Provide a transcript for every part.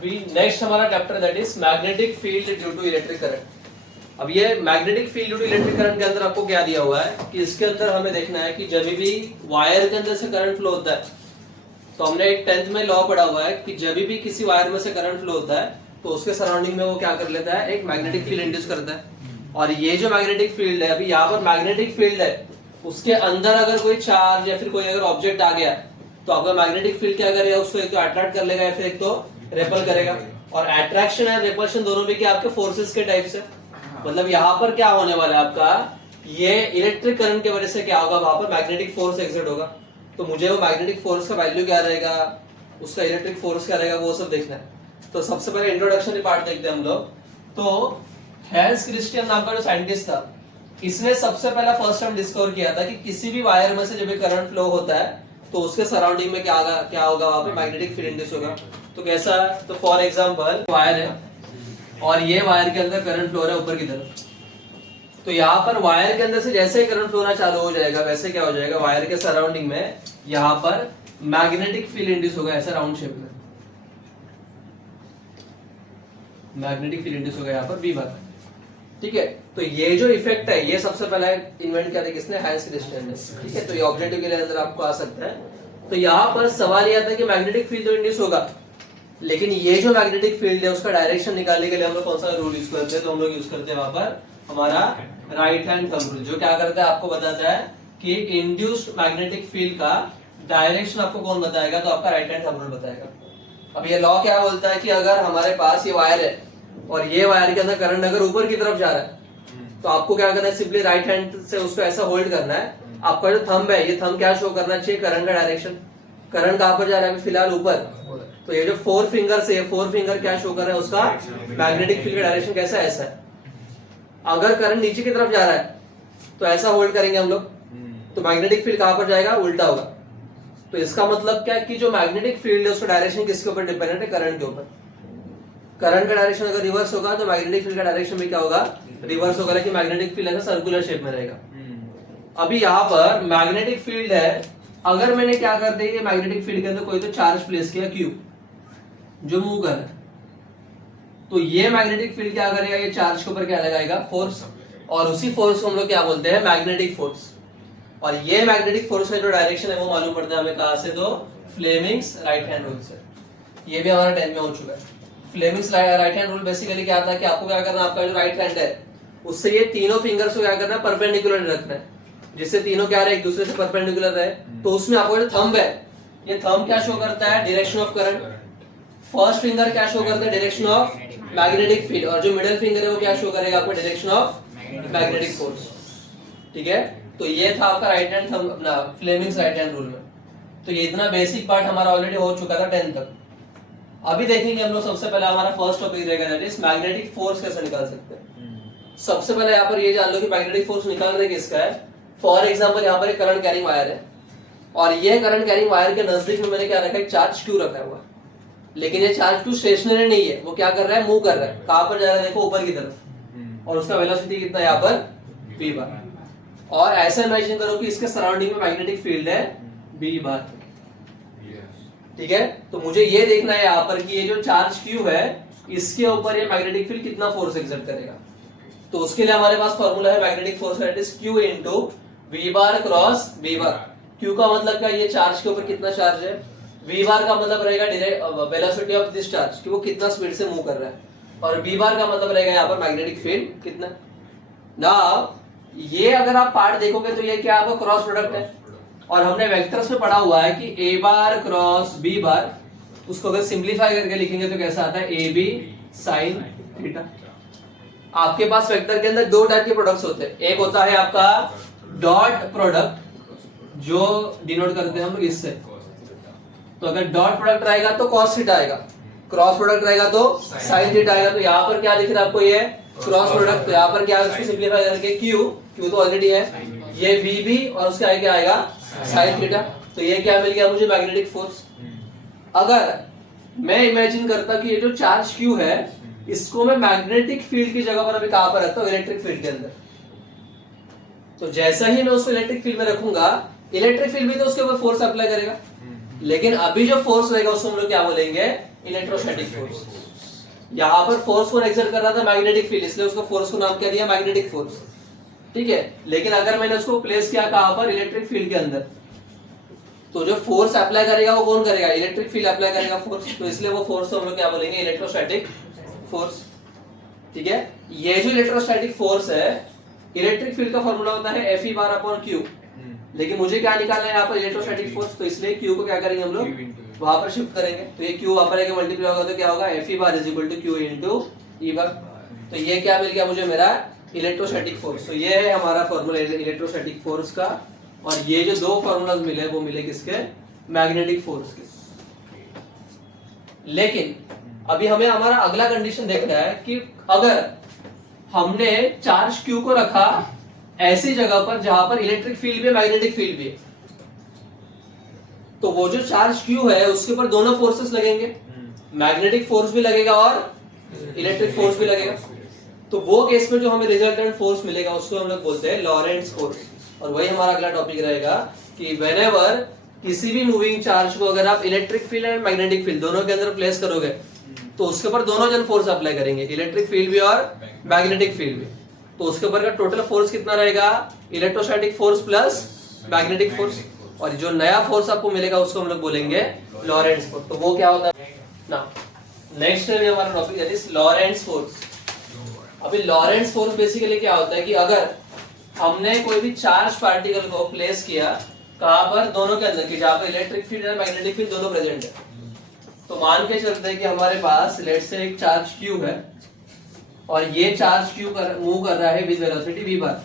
अभी नेक्स्ट हमारा chapter that is magnetic field due to electric current. अब ये magnetic field due to electric current के अंदर आपको क्या दिया हुआ है कि इसके अंदर हमें देखना है कि जब भी वायर के अंदर से करंट फ्लो होता है, तो हमने एक 10th में लॉ पढ़ा हुआ है कि जब भी किसी वायर में से करंट फ्लो होता है तो उसके सराउंडिंग में वो क्या कर लेता है, एक मैग्नेटिक फील्ड इंड्यूस करता है। और ये जो मैग्नेटिक फील्ड है, अभी यहाँ पर मैग्नेटिक फील्ड है, उसके अंदर अगर कोई चार्ज या फिर कोई अगर ऑब्जेक्ट आ गया तो आपका मैग्नेटिक फील्ड क्या करेगा, उसको एक तो अट्रैक्ट कर लेगा या फिर एक तो रेपल करेगा। और अट्रैक्शन और रेपल्शन दोनों भी क्या आपके फोर्सेस के टाइप से, मतलब यहाँ पर क्या होने वाला है आपका, ये इलेक्ट्रिक करंट की वजह से क्या होगा, वहां पर मैग्नेटिक फोर्स एक्सर्ट होगा। तो मुझे वो मैग्नेटिक फोर्स का वैल्यू क्या रहेगा, उसका इलेक्ट्रिक फोर्स क्या रहेगा, वो सब देखना है। तो सबसे पहले इंट्रोडक्शन पार्ट देखते हैं हम लोग। तो हैंस क्रिस्टियन नाम का जो साइंटिस्ट था, इसने सबसे पहला फर्स्ट टाइम डिस्कवर किया था कि किसी भी वायर में से जब करंट फ्लो होता है तो उसके सराउंडिंग में क्या होगा वहां पे मैग्नेटिक फील्ड इंड्यूस होगा। तो कैसा, तो फॉर एग्जांपल वायर है और ये वायर के अंदर करंट फ्लो हो रहा है ऊपर की तरफ, तो यहाँ पर वायर के अंदर से जैसे ही करंट फ्लो होना चालू हो जाएगा वैसे क्या हो जाएगा, वायर के सराउंडिंग में यहाँ पर मैग्नेटिक फील्ड इंड्यूस होगा, ऐसा राउंड शेप में मैग्नेटिक फील्ड इंड्यूस होगा यहाँ पर बी बार। ठीक है, तो ये जो इफेक्ट है ये सबसे पहला इन्वेंट किया था किसने, हैंस क्रिस्टियन ने। ठीक है, तो ये ऑब्जेक्टिव के लिए अंदर आपको आ सकता है। तो यहाँ पर सवाल यह था कि मैग्नेटिक फील्ड तो इंड्यूस होगा, लेकिन ये जो मैग्नेटिक फील्ड है उसका डायरेक्शन निकालने के लिए हम लोग कौन सा रूल यूज करते हैं, तो हम लोग यूज करते हैं वहां पर हमारा राइट हैंड थंब रूल, जो क्या करता है आपको बताता है कि इंड्यूस्ड मैग्नेटिक फील्ड का डायरेक्शन आपको कौन बताएगा, तो आपका राइट हैंड थंब रूल बताएगा। अब ये लॉ क्या बोलता है कि अगर हमारे पास ये वायर है और ये वायर के अंदर करंट अगर ऊपर की तरफ जा रहा है तो आपको क्या करना है, सिंपली राइट हैंड से उसको ऐसा होल्ड करना है। आपका जो थंब है, ये थंब क्या शो करना चाहिए, करंट का डायरेक्शन। करंट कहां पर जा रहा है फिलहाल ऊपर, तो ये जो 4 फिंगर से 4 फिंगर क्या शो कर रहा है, उसका मैग्नेटिक फील्ड का डायरेक्शन कैसा है, ऐसा है। अगर करंट नीचे की तरफ जा रहा है तो ऐसा होल्ड करेंगे हम लोग, तो मैग्नेटिक फील्ड कहां पर जाएगा, उल्टा होगा। तो इसका मतलब क्या कि जो मैग्नेटिक फील्ड है उसका डायरेक्शन किसके ऊपर डिपेंडेंट है, करंट के ऊपर। करंट का डायरेक्शन अगर रिवर्स होगा तो मैग्नेटिक फील्ड का डायरेक्शन भी क्या होगा, रिवर्स होगा, लेकिन मैग्नेटिक फील्ड ऐसा सर्कुलर शेप में रहेगा। अभी यहाँ पर मैग्नेटिक फील्ड है, अगर मैंने क्या कर दिया, मैग्नेटिक फील्ड के अंदर कोई तो चार्ज प्लेस किया Q जो मूव कर रहा है, तो ये मैग्नेटिक फील्ड क्या करेगा, ये चार्ज के ऊपर क्या लगाएगा, फोर्स, और उसी फोर्स को हम लोग क्या बोलते हैं, मैग्नेटिक फोर्स। और ये मैग्नेटिक फोर्स का जो डायरेक्शन है वो मालूम पड़ता है हमें कहां से, तो फ्लेमिंग्स राइट हैंड रूल से। ये भी हमारा 10 में हो चुका है। Fleming's right hand rule basically क्या था कि आपको क्या करना, आपका जो राइट हैंड है उससे ये तीनों फिंगर्स को क्या करना है, परपेंडिकुलर रखना है, जिससे तीनों क्या रहे, एक दूसरे से परपेंडिकुलर रहे। तो उसमें आपको जो थंब है, ये थंब क्या शो करता है, direction of current. First finger क्या शो करता है, डायरेक्शन ऑफ मैग्नेटिक फील्ड, और जो मिडिल फिंगर है वो क्या शो करेगा, आपको डायरेक्शन ऑफ मैग्नेटिक फोर्स। ठीक है, तो ये था आपका राइट हैंड थंब, अपना फ्लेमिंग्स राइट हैंड रूल में। तो ये इतना बेसिक पार्ट हमारा ऑलरेडी हो चुका था 10 तक। अभी देखेंगे हम लोग, सबसे पहले हमारा फर्स्ट टॉपिक रहेगा दैट इज मैग्नेटिक फोर्स कैसे निकाल सकते हैं। सबसे पहले यहाँ पर ये जान लो कि मैग्नेटिक फोर्स निकालने किसका है। फॉर एग्जांपल यहाँ पर एक करंट कैरिंग वायर है और ये करंट कैरिंग वायर के नजदीक में मैंने क्या रखा है, चार्ज Q रखा हुआ है, लेकिन ये चार्ज Q स्टेशनरी नहीं है, वो क्या कर रहा है, मूव कर रहा है। कहां पर जा रहा है, देखो ऊपर की तरफ, और उसका वेलोसिटी कितना है यहाँ पर, v बार। और ऐसा इमेजिन करो कि इसके सराउंडिंग में मैग्नेटिक फील्ड है b बार। ठीक है, तो मुझे ये देखना है यहाँ पर कि ये जो चार्ज Q है इसके ऊपर ये मैग्नेटिक फील्ड कितना फोर्स एक्सर्ट करेगा। तो उसके लिए हमारे पास फॉर्मूला है मैग्नेटिक फोर्स का, that is Q into v bar cross v bar. Q का मतलब क्या, ये चार्ज के ऊपर कितना चार्ज है, v बार का मतलब रहेगा वेलोसिटी ऑफ दिस चार्ज कि वो कितना स्पीड से मूव कर रहा है, और v बार का मतलब रहेगा यहाँ पर मैग्नेटिक फील्ड कितना। ना ये अगर आप पार्ट देखोगे तो ये क्या आपका क्रॉस प्रोडक्ट है, और हमने वेक्टर्स में पढ़ा हुआ है कि a बार क्रॉस b बार, उसको अगर सिंप्लीफाई करके लिखेंगे तो कैसा आता है, ab sin थीटा। आपके पास वेक्टर के अंदर दो टाइप के प्रोडक्ट्स होते हैं, एक होता है आपका डॉट प्रोडक्ट जो डिनोट करते हैं हम लोग इससे। तो अगर डॉट प्रोडक्ट रहेगा तो cos थीटा आएगा, क्रॉस प्रोडक्ट रहेगा तो sin थीटा आएगा। तो यहाँ पर क्या लिख रहा है आपको, ये क्रॉस प्रोडक्ट, तो यहाँ पर क्या है, उसको सिंप्लीफाई करके Q तो ऑलरेडी है, ये VB और उसके आगे क्या आएगा, sin थीटा। तो ये क्या मिल गया मुझे, मैग्नेटिक फोर्स। अगर मैं इमेजिन करता कि ये जो चार्ज Q है इसको मैं मैग्नेटिक फील्ड की जगह पर अभी कहां पर रखता हूं, इलेक्ट्रिक फील्ड के अंदर, तो जैसा ही मैं उसको इलेक्ट्रिक फील्ड में रखूंगा, इलेक्ट्रिक फील्ड भी तो उसके ऊपर फोर्स अप्लाई करेगा, लेकिन अभी जो फोर्स रहेगा उसको हम लोग क्या बोलेंगे, इलेक्ट्रोस्टैटिक फोर्स। यहाँ पर फोर्स को एक्सर्ट कर रहा था मैग्नेटिक फील्ड, इसलिए उसको फोर्स को नाम क्या दिया, मैग्नेटिक फोर्स। ठीक है, लेकिन अगर मैंने उसको प्लेस किया कहां पर, इलेक्ट्रिक फील्ड के अंदर, तो जो फोर्स अप्लाई करेगा वो कौन करेगा, इलेक्ट्रिक फील्ड अप्लाई करेगा फोर्स, तो इसलिए वो फोर्स को हम लोग क्या बोलेंगे, इलेक्ट्रोस्टैटिक फोर्स। ठीक है, ये जो इलेक्ट्रोस्टैटिक फोर्स है, इलेक्ट्रिक फील्ड का फॉर्मूला होता है Fe बार अपॉन Q, लेकिन मुझे क्या निकालना है यहाँ पर, इलेक्ट्रोस्टैटिक फोर्स, तो इसलिए Q को क्या करेंगे हम लोग, वहां पर शिफ्ट करेंगे, तो ये Q वहां पर आके मल्टीप्लाई होगा तो क्या होगा, Fe bar is equal to Q into E bar. तो ये क्या मिल गया मुझे, मेरा इलेक्ट्रोस्टैटिक फोर्स। तो ये है हमारा फॉर्मूला इलेक्ट्रोस्टैटिक फोर्स का, और ये जो दो फॉर्मूलाज मिले वो मिले किसके, मैग्नेटिक फोर्स के। लेकिन अभी हमें हमारा अगला कंडीशन देखना है कि अगर हमने चार्ज Q को रखा ऐसी जगह पर जहां पर इलेक्ट्रिक फील्ड भी है, मैग्नेटिक फील्ड भी है, तो वो जो चार्ज Q है उसके ऊपर दोनों फोर्सेस लगेंगे, मैग्नेटिक फोर्स भी लगेगा और इलेक्ट्रिक फोर्स भी लगेगा। तो वो केस में जो हमें रिजल्टेंट फोर्स मिलेगा उसको हम लोग बोलते हैं लॉरेंट्ज फोर्स। और वही हमारा अगला टॉपिक रहेगा कि व्हेनेवर किसी भी मूविंग चार्ज को अगर आप electric field and magnetic field दोनों के अंदर प्लेस करोगे तो उसके ऊपर दोनों जन फोर्स अप्लाई करेंगे, इलेक्ट्रिक फील्ड भी और मैग्नेटिक फील्ड भी। तो उसके ऊपर का टोटल फोर्स कितना रहेगा, electrostatic force plus magnetic force, और जो नया फोर्स आपको मिलेगा उसको हम लोग बोलेंगे लॉरेंट्ज फोर्स। तो वो क्या होता है ना, नेक्स्ट हमारा टॉपिक दैट इज लॉरेंट्ज फोर्स। अभी लॉरेंट्ज फोर्स बेसिकली क्या होता है कि अगर हमने कोई भी चार्ज पार्टिकल को प्लेस किया कहां पर, दोनों के अंदर, कि जहां पर इलेक्ट्रिक फील्ड और मैग्नेटिक फील्ड दोनों प्रेजेंट है, तो मान के चलते हैं कि हमारे पास लेट्स से एक चार्ज Q है और ये चार्ज Q मूव कर रहा है विद वेलोसिटी v बार,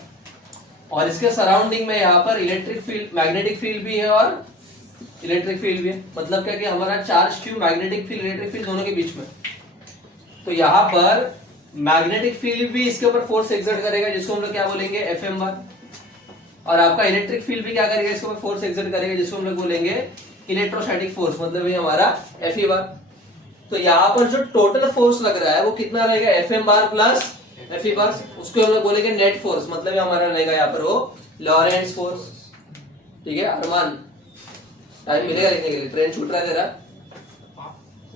और इसके सराउंडिंग में यहाँ पर इलेक्ट्रिक फील्ड, मैग्नेटिक फील्ड भी है और इलेक्ट्रिक फील्ड भी है। मतलब क्या कि हमारा charge Q magnetic field, electric field दोनों के बीच में, तो यहाँ पर मैग्नेटिक फील्ड भी इसके ऊपर फोर्स एक्सर्ट करेगा जिसको हम लोग क्या बोलेंगे, Fm बार, और आपका इलेक्ट्रिक फील्ड भी क्या करेगा, इसके ऊपर फोर्स एक्सर्ट करेगा जिसको हम लोग बोलेंगे इलेक्ट्रोस्टैटिक फोर्स, मतलब ये हमारा Fe बार। तो यहाँ पर जो टोटल फोर्स लग रहा है वो कितना रहेगा, Fm बार प्लस Fe बार, उसको हम लोग बोलेंगे नेट फोर्स, मतलब ये हमारा रहेगा यहाँ पर वो लॉरेंट्ज फोर्स। ठीक है, अरमान टाइम मिलेगा लिखने के लिए, ट्रेन छूट रहा है तेरा,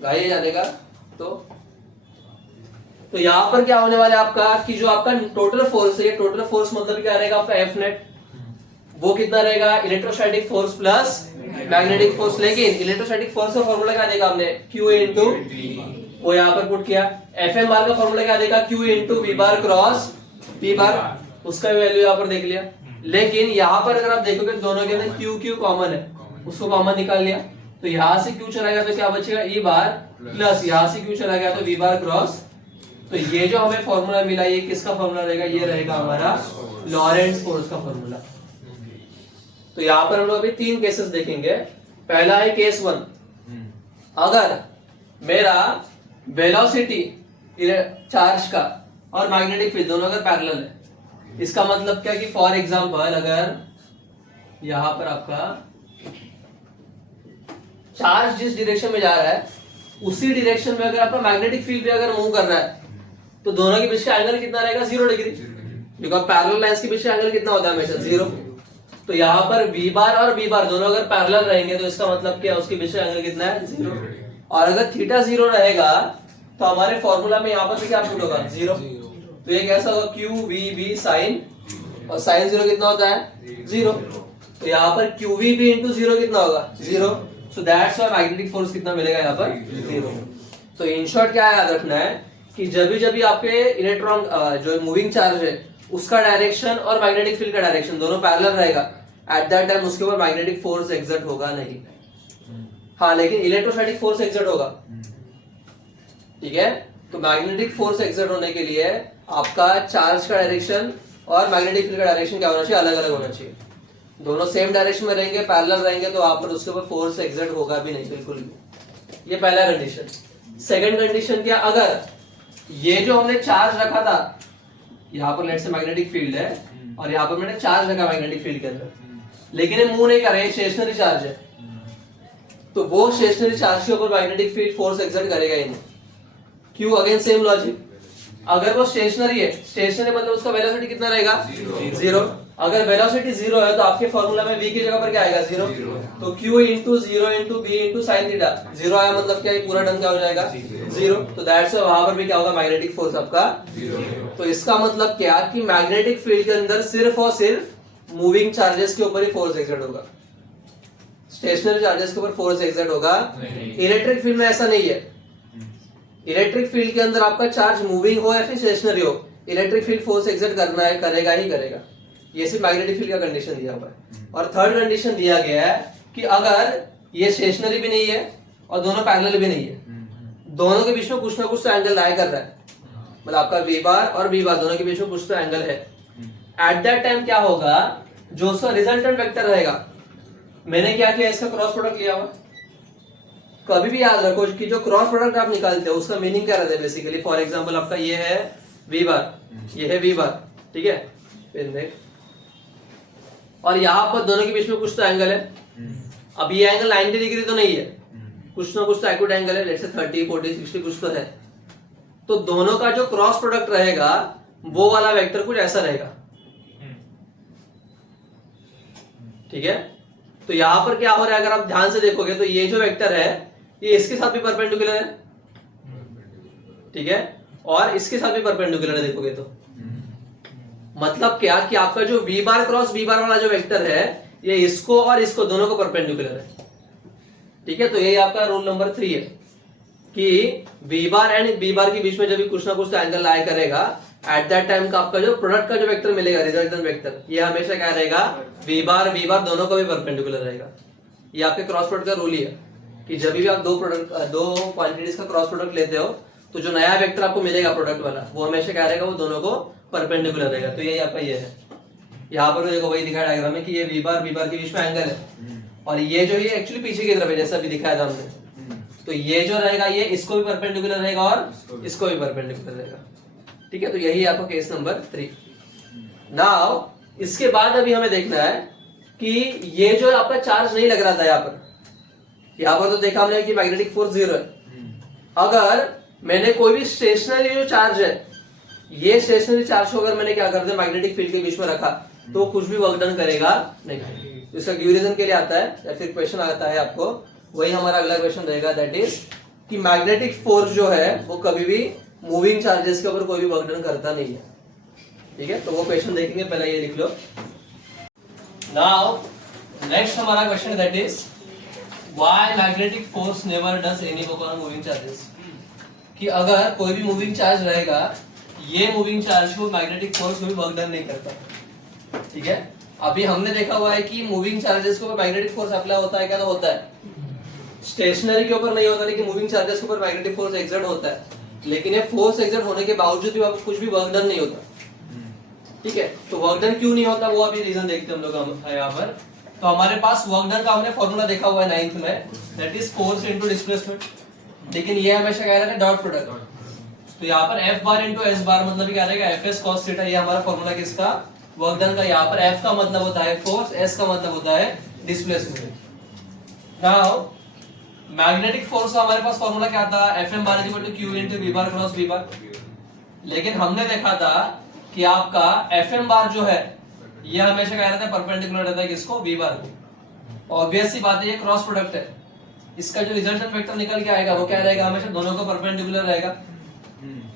गाड़ी जाने का। तो यहाँ पर क्या होने वाला है आपका, कि जो आपका टोटल फोर्स है, टोटल फोर्स मतलब क्या रहेगा आपका F नेट, वो कितना रहेगा, electrostatic force plus magnetic force. लेकिन इलेक्ट्रोस्टैटिक फोर्स का फॉर्मूला क्या देगा हमने, Q इनटू, वो यहाँ पर पुट किया। Fm बार का फॉर्मूला क्या देगा, Q into V bar cross P बार, उसका भी वैल्यू यहाँ पर देख लिया। लेकिन यहाँ पर अगर आप देखोगे दोनों के अंदर Q कॉमन है, उसको कॉमन निकाल लिया, तो यहाँ से Q चला गया तो क्या बचेगा, E बार प्लस यहाँ से Q चला गया तो V बार क्रॉस। तो ये जो हमें फॉर्मूला मिला, ये किसका फॉर्मूला रहेगा, ये रहेगा हमारा लॉरेंट्ज फोर्स का फॉर्मूला। तो यहाँ पर हम लोग अभी तीन केसेस देखेंगे। पहला है केस 1, अगर मेरा वेलोसिटी चार्ज का और मैग्नेटिक फील्ड दोनों अगर पैरेलल है, इसका मतलब क्या कि फॉर एग्जांपल अगर यहाँ पर आपका चार्ज जिस डायरेक्शन में जा रहा है उसी डायरेक्शन में अगर आपका मैग्नेटिक फील्ड भी अगर मूव कर रहा है, तो दोनों के बीच का एंगल कितना रहेगा, 0 डिग्री, बिकॉज पैरेलल लाइंस के बीच का एंगल कितना होता है हमेशा, 0। तो यहाँ पर V बार और B बार दोनों अगर पैरेलल रहेंगे तो इसका मतलब क्या, उसके बीच का एंगल कितना है, 0। और अगर थीटा 0 रहेगा तो हमारे फॉर्मूला में यहाँ पर क्या पुट होगा, 0। तो ये कैसा होगा, QVB साइन, और साइन 0 कितना होता है, 0। तो यहाँ पर QVB इंटू 0 कितना होगा, 0। So that's why magnetic force कितना मिलेगा यहाँ पर, 0। तो इन शॉर्ट क्या याद रखना है कि जब भी आपके इलेक्ट्रॉन जो मूविंग चार्ज है उसका डायरेक्शन और मैग्नेटिक फील्ड का डायरेक्शन दोनों पैरेलल रहेगा, एट दैट टाइम उसके ऊपर मैग्नेटिक फोर्स एक्सर्ट होगा नहीं। हाँ, लेकिन इलेक्ट्रोस्टैटिक फोर्स एक्सर्ट होगा। ठीक है, तो मैग्नेटिक फोर्स एक्सर्ट होने के लिए आपका चार्ज का डायरेक्शन और मैग्नेटिक फील्ड का डायरेक्शन क्या होना चाहिए, अलग अलग होना चाहिए। दोनों सेम डायरेक्शन में रहेंगे, पैरेलल रहेंगे, तो आप पर उसके ऊपर फोर्स एक्सर्ट होगा भी नहीं, बिल्कुल भी। ये पहला कंडीशन। सेकंड कंडीशन क्या, अगर ये जो हमने चार्ज रखा था, यहाँ पर लेट्स से मैग्नेटिक फील्ड है और यहाँ पर मैंने चार्ज रखा मैग्नेटिक फील्ड के अंदर, लेकिन ये मूव नहीं कर रहे, स्टेशनरी चार्ज है, तो वो स्टेशनरी चार्ज के ऊपर मैग्नेटिक फील्ड फोर्स एक्सर्ट करेगा ही नहीं। क्यों, अगेन सेम लॉजिक, अगर वो स्टेशनरी है, स्टेशनरी मतलब उसका वेलोसिटी कितना रहेगा, जीरो। अगर वेलोसिटी जीरो है तो आपके फॉर्मूला में v की जगह पर क्या आएगा, जीरो। तो q into zero into B into sine theta, zero आया मतलब क्या, पूरा टर्म क्या हो जाएगा, जीरो। तो दैट्स वहां पर भी क्या होगा, मैग्नेटिक फोर्स आपका जीरो। तो इसका मतलब क्या कि मैग्नेटिक फील्ड के अंदर सिर्फ और सिर्फ मूविंग चार्जेस के ऊपर ही फोर्स एक्सर्ट होगा, स्टेशनरी चार्जेस के ऊपर फोर्स एक्सर्ट होगा। इलेक्ट्रिक फील्ड में ऐसा नहीं है। इलेक्ट्रिक फील्ड के अंदर आपका चार्ज मूविंग हो या फिर स्टेशनरी हो, इलेक्ट्रिक फील्ड फोर्स एक्सर्ट करना है, करेगा ही करेगा। ये सिर्फ मैग्नेटिक फील्ड का कंडीशन दिया हुआ है। और थर्ड कंडीशन दिया गया है कि अगर ये स्टेशनरी भी नहीं है और दोनों पैरेलल भी नहीं है, दोनों के बीच में कुछ ना कुछ तो एंगल लाई कर रहा है, मतलब आपका वी बार और वी बार दोनों के बीच में कुछ तो एंगल है। एट दैट टाइम क्या होगा, जो उसका रिजल्टेंट वेक्टर रहेगा, मैंने क्या किया, इसका क्रॉस प्रोडक्ट लिया हुआ। कभी भी याद रखो कि जो क्रॉस प्रोडक्ट आप निकालते हो उसका मीनिंग क्या रहता है बेसिकली। फॉर एग्जांपल आपका ये है वी बार, ये है वी बार, ठीक है, फिर देख, और यहाँ पर दोनों के बीच में कुछ तो एंगल है। अब ये एंगल 90 डिग्री तो नहीं है, कुछ ना कुछ तो एक्यूट एंगल है, लेट्स से 30, 40, 60 कुछ तो है। तो दोनों का जो क्रॉस प्रोडक्ट रहेगा वो वाला वेक्टर कुछ ऐसा रहेगा, ठीक है। तो यहां पर क्या हो रहा है, अगर आप ध्यान से देखोगे तो ये जो वेक्टर है ये इसके साथ भी परपेंडिकुलर है, ठीक है, और इसके साथ भी परपेंडिकुलर है। देखोगे तो मतलब क्या कि आपका जो v बार क्रॉस v बार वाला जो वेक्टर है ये इसको और इसको दोनों को परपेंडिकुलर है, ठीक है। तो यही आपका रूल नंबर 3 है कि v बार एंड v बार के बीच में जब भी कुछ ना कुछ तो एंगल लाई करेगा, एट दैट टाइम का आपका जो प्रोडक्ट का जो वेक्टर मिलेगा, रिजल्टेंट वेक्टर, ये हमेशा क्या रहेगा, v बार दोनों को भी परपेंडिकुलर रहेगा। ये आपके क्रॉस प्रोडक्ट का रूल ही है कि जब भी आप दो क्वांटिटीज का क्रॉस प्रोडक्ट लेते हो तो जो नया वेक्टर आपको मिलेगा प्रोडक्ट वाला, वो हमेशा क्या रहेगा, वो दोनों को परपेंडिकुलर रहेगा। तो यही आपका ये है, यहाँ पर देखो वही दिखाया डायग्राम में कि ये वी बार के बीच में एंगल है, और ये जो ये एक्चुअली पीछे की तरफ है जैसा अभी दिखाया था हमने। तो ये जो रहेगा ये इसको भी परपेंडिकुलर रहेगा और इसको भी परपेंडिकुलर रहेगा, ठीक है। तो यही आपका केस नंबर 3। नाउ इसके बाद अभी हमें देखना है कि ये जो आपका चार्ज नहीं लग रहा था यहाँ पर तो देखा हमने कि मैग्नेटिक फोर्स 0 है। अगर मैंने कोई भी स्टेशनरी जो चार्ज है, ये स्टेशनरी चार्ज को अगर मैंने क्या कर दिया मैग्नेटिक फील्ड के बीच में रखा, तो कुछ भी वर्क डन करेगा नहीं। इसका गिव रीजन के लिए आता है या फिर क्वेश्चन आता है आपको, वही हमारा अगला क्वेश्चन रहेगा, दैट इज कि मैग्नेटिक फोर्स जो है वो कभी भी मूविंग चार्जेस के ऊपर कोई भी वर्क डन करता नहीं है, ठीक है। तो वो क्वेश्चन देखेंगे, पहले ये लिख लो। नाउ नेक्स्ट हमारा question that is why magnetic force never does any work on moving charges. कि अगर कोई भी मूविंग चार्ज रहेगा, ये मूविंग चार्ज को मैग्नेटिक फोर्स कोई वर्क डन नहीं करता, ठीक है। अभी हमने देखा हुआ है कि मूविंग चार्जेस के ऊपर मैग्नेटिक फोर्स अप्लाई होता है, क्या तो होता है, स्टेशनरी के ऊपर नहीं होता, लेकिन मूविंग चार्जेस के ऊपर मैग्नेटिक फोर्स एक्सर्ट होता है। लेकिन ये फोर्स एक्सर्ट होने के बावजूद भी कुछ भी वर्क डन नहीं होता, ठीक है। तो वर्क डन क्यों नहीं होता वो अभी रीजन देखते हैं हम लोग यहाँ पर। तो हमारे पास वर्क डन का हमने फॉर्मूला देखा हुआ है 9th में, that is force into displacement, लेकिन ये हमेशा क्या रहेगा, डॉट प्रोडक्ट। तो यहाँ पर F बार इंटू S बार मतलब क्या रहेगा, Fs cos थीटा, ये हमारा फॉर्मूला किसका, वर्क डन का। यहाँ पर F का मतलब होता है फोर्स, S का मतलब होता है डिस्प्लेसमेंट। नाउ मैग्नेटिक फोर्स का हमारे पास फॉर्मूला क्या था, Fm bar equal to Q into V bar cross V bar. लेकिन हमने देखा था कि आपका Fm बार जो है ये हमेशा क्या रहता है, परपेंडिकुलर रहता है किसको, V बार को। ऑब्वियस सी बात है, ये क्रॉस प्रोडक्ट है, इसका जो रिजल्टेंट वेक्टर निकल के आएगा वो क्या रहेगा, हमेशा दोनों को परपेंडिकुलर रहेगा।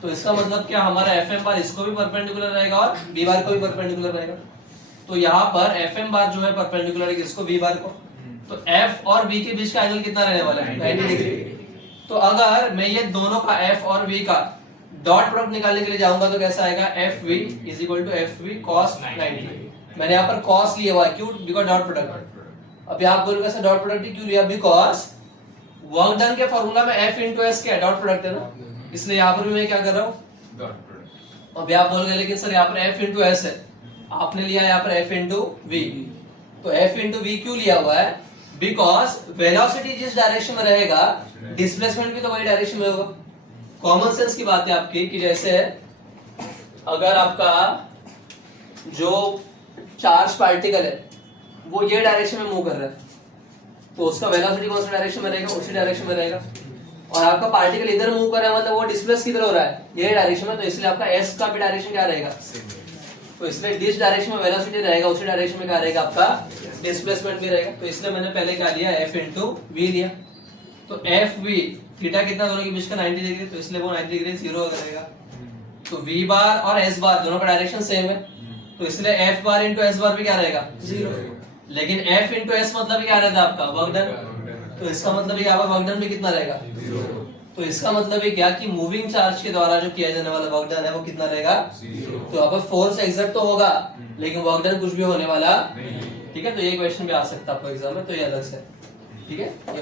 तो इसका मतलब क्या, हमारा Fm बार इसको भी परपेंडिकुलर रहेगा और V बार को भी परपेंडिकुलर रहेगा। तो यहाँ पर Fm बार जो है परपेंडिकुलर है किसको, V बार को। तो F और V के बीच का एंगल कितना रहने वाला है, 90 डिग्री। तो अगर मैं ये दोनों का F और V का डॉट प्रोडक्ट निकालने के लिए जाऊंगा तो कैसा आएगा, FV is equal to FV cos 90। मैंने यहाँ पर cos लिया हुआ है, क्यों, बिकॉज़ डॉट प्रोडक्ट। अब आप बोलोगे सर डॉट प्रोडक्ट क्यों लिया, बिकॉज़ वर्क डन के फॉर्मूला में F into S क्या है, डॉट प्रोडक्ट है ना, इसलिए यहाँ पर भी मैं क्या कर रहा हूँ, डॉट प्रोडक्ट। अब आप बोलोगे लेकिन सर यहाँ पर F into S है, आपने लिया यहाँ पर F into V। तो F into V क्यों लिया हुआ है, बिकॉज वेलोसिटी जिस डायरेक्शन में रहेगा डिस्प्लेसमेंट भी तो वही डायरेक्शन में होगा। कॉमन सेंस की बात है आपकी कि जैसे अगर आपका जो चार्ज पार्टिकल है वो ये डायरेक्शन में मूव कर रहा है तो उसका वेलोसिटी कौन सी डायरेक्शन में रहेगा, उसी डायरेक्शन में रहेगा। और आपका पार्टिकल इधर मूव कर रहा है, मतलब वो डिस्प्लेस किधर हो रहा है, ये डायरेक्शन में, तो इसलिए आपका एस का भी डायरेक्शन क्या रहेगा, तो इसलिए जिस डायरेक्शन में वेलोसिटी रहेगा उसी डायरेक्शन में क्या रहेगा आपका डिस्प्लेसमेंट भी रहेगा। तो इसलिए मैंने पहले क्या लिया, एफ इंटू वी लिया। तो एफ वी थीटा कितना दोनों के बीच का 90 डिग्री, तो इसलिए वो 90 डिग्री जीरो करेगा। तो वी बार और एस बार दोनों का डायरेक्शन सेम है, तो इसलिए F bar into S bar भी क्या रहेगा, जीरो। लेकिन एफ इंटू एस मतलब क्या रहता है आपका वर्क डन, तो इसका मतलब यहाँ पर वर्क डन भी कितना रहेगा, तो इसका मतलब है क्या कि मूविंग चार्ज के द्वारा जो किया जाने वाला वर्क डन है वो कितना रहेगा, तो यहाँ पर फोर्स एग्जर्ट तो होगा लेकिन वर्क डन कुछ भी होने वाला, ठीक है। तो ये क्वेश्चन भी आ सकता है आपको एग्जाम में, तो ये अलग से, ठीक है, ये